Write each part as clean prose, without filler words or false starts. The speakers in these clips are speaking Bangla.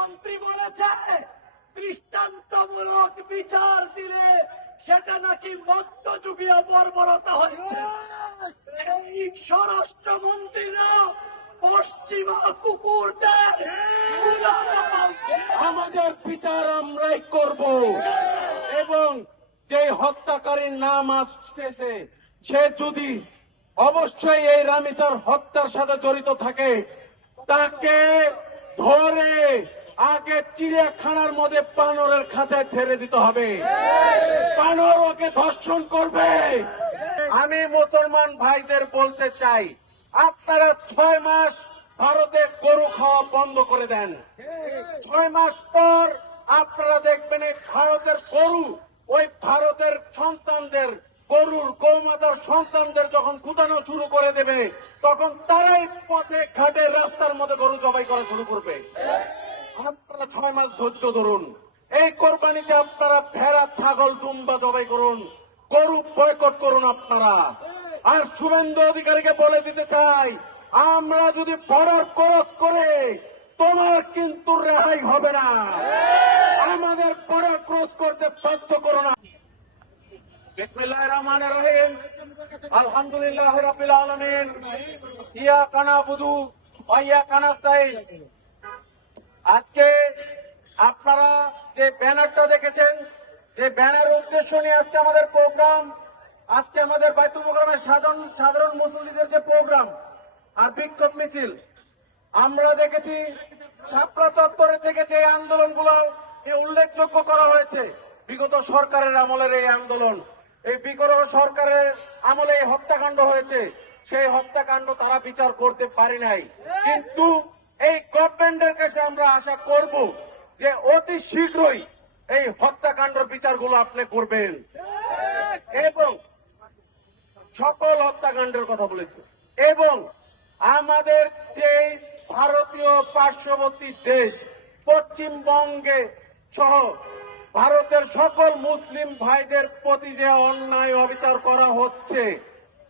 স্বরাষ্ট্রমন্ত্রী বলেছে দৃষ্টান্তমূলক বিচার দিলে সেটা নাকি মধ্যযুগীয় বর্বরতা হয়েছে। এই স্বরাষ্ট্রমন্ত্রীরা পশ্চিমা কুকুরদের আমাদের বিচার আমরাই করব এবং যে হত্যাকারীর নাম আসতেছে সে যদি অবশ্যই এই রামিসার হত্যার সাথে জড়িত থাকে তাকে ধরে আগে চিড়িয়াখানার মধ্যে বানরের খাঁচায় ছেড়ে দিতে হবে। বানর ওকে ধর্ষণ করবে। আমি মুসলমান ভাইদের বলতে চাই, আপনারা 6 মাস ভারতে গরু খাওয়া বন্ধ করে দেন। 6 মাস পর আপনারা দেখবেন এই ভারতের গরু ওই ভারতের সন্তানদের গরুর গৌমাতার সন্তানদের যখন কুটানো শুরু করে দেবে তখন তারাই পথে ঘাটে রাস্তার মধ্যে গরু জবাই করা শুরু করবে। আপনারা 6 মাস ধৈর্য ধরুন। এই কোরবানিতে আপনারা ভেড়া ছাগল দুম্বা জবাই করুন, গরু বয়কট করুন আপনারা। আর শুভেন্দু অধিকারীকে বলে দিতে চাই, আমরা যদি বর্ডার ক্রস করে তোমার কিন্তু রেহাই হবে না। আমাদের বর্ডার ক্রস করতে বাধ্য করো না। বিসমিল্লাহির রহমানির রহিম। আলহামদুলিল্লাহি রাব্বিল আলামিন। ইয়াকা নাবুদু ওয়া ইয়াকা নাস্তাইন। আজকে আপনারা যে ব্যানারটা দেখেছেন, যে ব্যানারের উদ্দেশ্য নিয়ে আজকে আমাদের প্রোগ্রাম, আজকে আমাদের বাইতুল মোকাররমের সাধারণ মুসল্লিদের যে প্রোগ্রাম আর বিক্ষোভ মিছিল, আমরা দেখেছি শাপলা চত্বরে থেকে যে আন্দোলনগুলো উল্লেখযোগ্য করা হয়েছে বিগত সরকারের আমলের এই আন্দোলন, এই বিগত সরকারের আমলে এই হত্যাকাণ্ড হয়েছে, সেই হত্যাকাণ্ড তারা বিচার করতে পারে নাই। কিন্তু এই গভর্নমেন্টের কাছে আমরা আশা করব যে অতি শীঘ্রই এই হত্যাকাণ্ডের বিচারগুলো আপনি করবেন এবং সকল হত্যাকাণ্ডের কথা বলেছে। এবং আমাদের যে ভারতীয় পার্শ্ববর্তী দেশ পশ্চিমবঙ্গে সহ ভারতের সকল মুসলিম ভাইদের প্রতি যে অন্যায় অবিচার করা হচ্ছে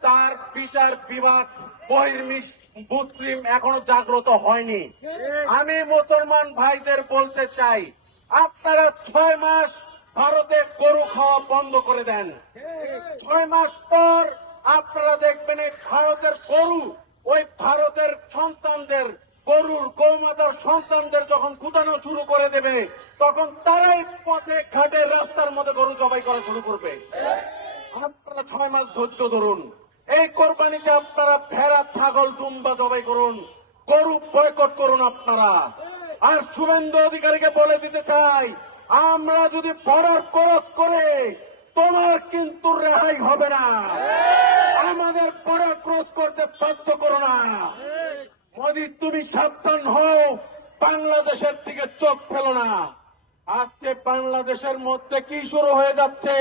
তার বিচার বিভাগ মুসলিম এখনো জাগ্রত হয়নি। আমি মুসলমান ভাইদের বলতে চাই, আপনারা 6 মাস ভারতে গরু খাওয়া বন্ধ করে দেন। 6 মাস পর আপনারা দেখবেন এই ভারতের গরু ওই ভারতের সন্তানদের গরুর গৌমাতার সন্তানদের যখন কুটানো শুরু করে দেবে তখন তারাই পথে ঘাটে রাস্তার মধ্যে গরু জবাই করা শুরু করবে। আপনারা 6 মাস ধৈর্য ধরুন। এই কোরবানিতে আপনারা ভেড়া ছাগল দুম্বা জবাই করুন, গরু বয়কট করুন আপনারা। আর শুভেন্দু অধিকারীকে বলে দিতে চাই, আমরা যদি বর্ডার ক্রস করে তোমার কিন্তু রেহাই হবে না। আমাদের বর্ডার ক্রস করতে বাধ্য করো না। মোদি তুমি সাবধান হও, বাংলাদেশের দিকে চোখ ফেলো না। আজকে বাংলাদেশের মধ্যে কি শুরু হয়ে যাচ্ছে,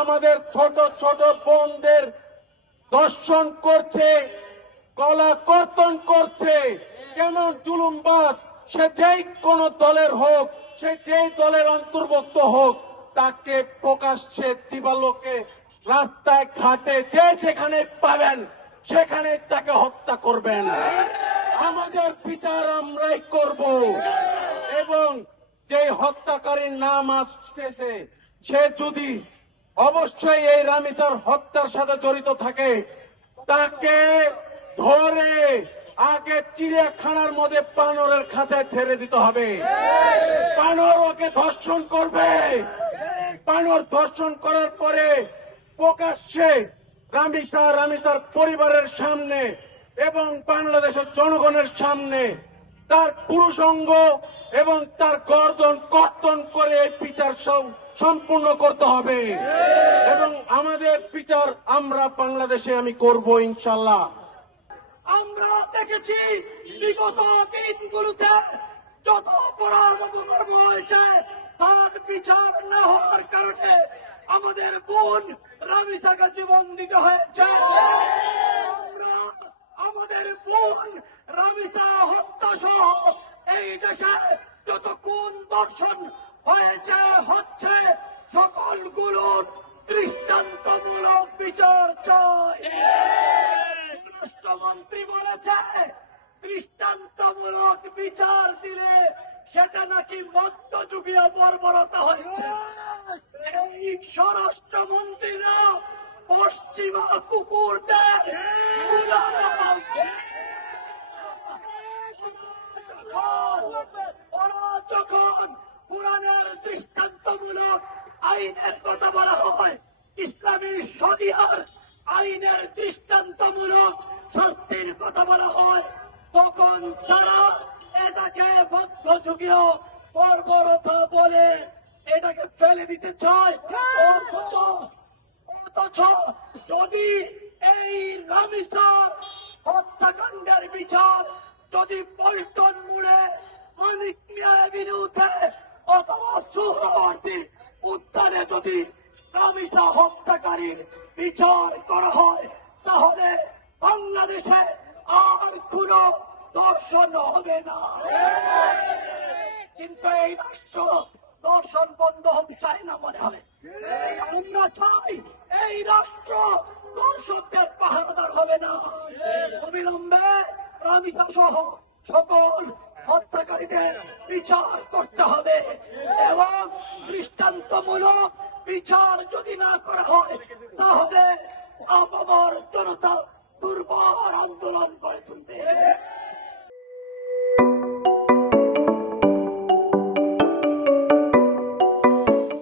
আমাদের ছোট ছোট বোনদের দর্শন করছে, গলা কর্তন করছে। কেমন জুলুমবাজ, সে যেই কোন দলের হোক, সে যেই দলের অন্তর্ভুক্ত হোক, তাকে প্রকাশ্যে দিবালোকে রাস্তায় ঘাটে যে যেখানে পাবেন সেখানে তাকে হত্যা করবেন। আমাদের বিচার আমরাই করব এবং যে হত্যাকারীর নাম আসতেছে সে যদি অবশ্যই এই রামিসার হত্যার সাথে জড়িত থাকে তাকে ধরে আগে চিড়িয়াখানার মধ্যে বানরের খাঁচায় ছেড়ে দিতে হবে। বানর ওকে ধর্ষণ করবে। বানর ধর্ষণ করার পরে প্রকাশ্যে রামিসার পরিবারের সামনে এবং বাংলাদেশের জনগণের সামনে তার পুরুষাঙ্গ এবং তার গর্দন কর্তন করে এই বিচার সম্পূর্ণ করতে হবে এবং আমাদের বিচার আমরা বাংলাদেশে আমি করব ইনশাআল্লাহ। আমরা দেখেছি বিগত দিনগুলোতে যত অপরাধ অপকর্ম হয়েছে তার বিচার না হওয়ার কারণে আমাদের বোন রামিসাকে জীবন দিতে হয়েছে। আমরা আমাদের বোন রামিসা হত্যা সহ এই দেশে যত কোন দর্শন হয়েছে হচ্ছে সকলগুলোর দৃষ্টান্তমূলক বিচার চাই। স্বরাষ্ট্রমন্ত্রী বলেছে দৃষ্টান্তমূলক বিচার দিলে সেটা এটা নাকি মধ্যযুগীয় বর্বরতা হয়েছে। এই স্বরাষ্ট্রমন্ত্রীরা পশ্চিমা কুকুরদের ওরা যখন কোরআনের দৃষ্টান্তমূলক আইনের কথা বলা হয়, ইসলামী শরিয়ার আইনের দৃষ্টান্তমূলক শাস্তির কথা বলা হয়, তখন তারা এটাকে মধ্যযুগীয় বর্বরতা বলে এটাকে ফেলে দিতে চায়। অথচ যদি এই রামিসার হত্যাকাণ্ডের বিচার যদি পল্টন মোড়ে মানিক মিয়ার বিরুদ্ধে অথবা সুহরাওয়ার্দী উদ্যানে যদি রামিসা হত্যাকারীর বিচার করা হয়, তাহলে বাংলাদেশে আর কোন দর্শন হবে না। কিন্তু এই রাষ্ট্র দর্শন বন্ধ হতে চায় না মনে হয়। আমরা চাই এই রাষ্ট্র দর্শকদের পাহারাদার হবে না। অবিলম্বে রামিসা সহ সকল হত্যাকারীদের বিচার করতে হবে এবং দৃষ্টান্তমূলক বিচার যদি না করা হয়,